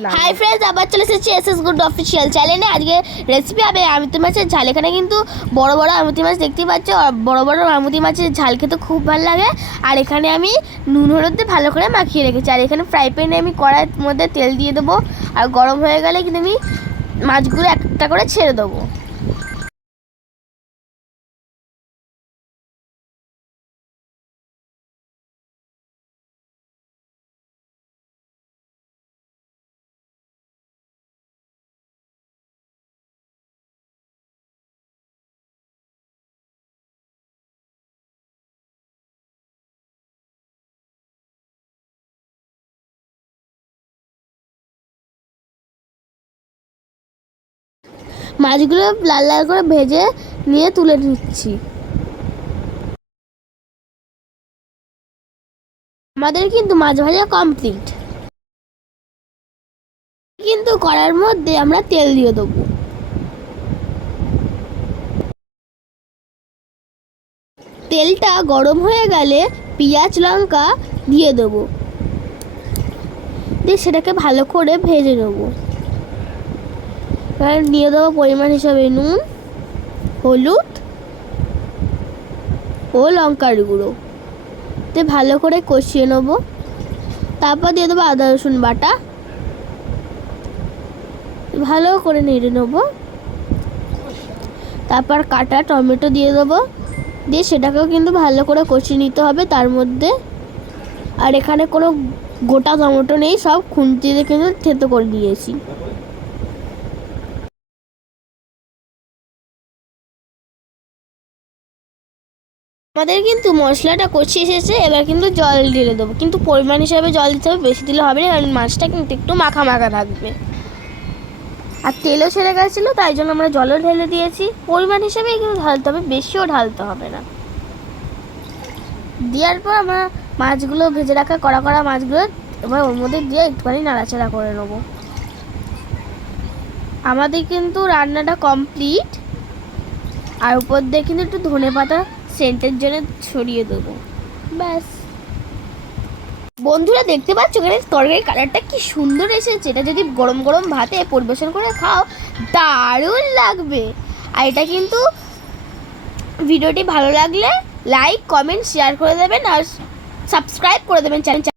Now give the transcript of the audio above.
Hi friends, আবার চলে এসেছি এসএস গুড অফিসিয়াল চ্যানেলে। আজকে রেসিপি হবে আমুতি মাছের ঝাল। এখানে কিন্তু বড় বড় আমুতি মাছ দেখতে পাচ্ছ। বড় বড় আমুতি মাছের ঝাল খেতে খুব ভালো লাগে। আর এখানে আমি নুন হলুদ দিয়ে ভালো করে মাখিয়ে রেখেছি। আর এখানে ফ্রাই প্যানে আমি কড়াইয়ের মধ্যে তেল দিয়ে দেবো। আর গরম হয়ে গেলে কিন্তু আমি মাছগুলো একটা করে ছেড়ে দেবো। মাছগুলো লাল লাল করে ভেজে নিয়ে তুলে নিচ্ছি। আমাদের কিন্তু মাছ ভাজা কমপ্লিট। কিন্তু কড়ার মধ্যে আমরা তেল দিয়ে দেবো। তেলটা গরম হয়ে গেলে পেঁয়াজ লঙ্কা দিয়ে দেবো, দিয়ে সেটাকে ভালো করে ভেজে নেবো। এবার দিয়ে দেবো পরিমাণ হিসাবে নুন, হলুদ ও লঙ্কার গুঁড়ো, দিয়ে ভালো করে কষিয়ে নেবো। তারপর দিয়ে দেবো আদা রসুন বাটা, ভালো করে নেড়ে নেবো। তারপর কাটা টমেটো দিয়ে দেবো, দিয়ে সেটাকেও কিন্তু ভালো করে কষিয়ে নিতে হবে তার মধ্যে। আর এখানে কোনো গোটা টমেটো নেই, সব খুন্তি দিয়ে কিন্তু থেতো করে দিয়েছি। আমাদের কিন্তু মশলাটা কষিয়ে এসেছে। এবার কিন্তু জল ঢেলে দেবো, কিন্তু পরিমাণ হিসাবে জল দিতে হবে, বেশি দিলে হবে না, কারণ মাছটা কিন্তু একটু মাখা মাখা থাকবে। আর তেলও ছেড়ে গেছিলো, তাই জন্য আমরা জলও ঢেলে দিয়েছি। পরিমাণ হিসাবেই কিন্তু ঢালতে হবে, বেশিও ঢালতে হবে না। দেওয়ার পর আমরা মাছগুলো ভেজে রাখা কড়া কড়া মাছগুলো এবার ওর মধ্যে দিয়ে একটুখানি নাড়াচাড়া করে নেবো। আমাদের কিন্তু রান্নাটা কমপ্লিট। আর উপর দিয়ে কিন্তু একটু ধনেপাতা সেন্টের জন্য ছড়িয়ে দেবো, ব্যাস। বন্ধুরা দেখতে পাচ্ছ এখানে তরকারির কালারটা কি সুন্দর এসেছে। এটা যদি গরম গরম ভাতে পরিবেশন করে খাও, দারুণ লাগবে। আর এটা কিন্তু ভিডিওটি ভালো লাগলে লাইক কমেন্ট শেয়ার করে দেবেন আর সাবস্ক্রাইব করে দেবেন চ্যানেল।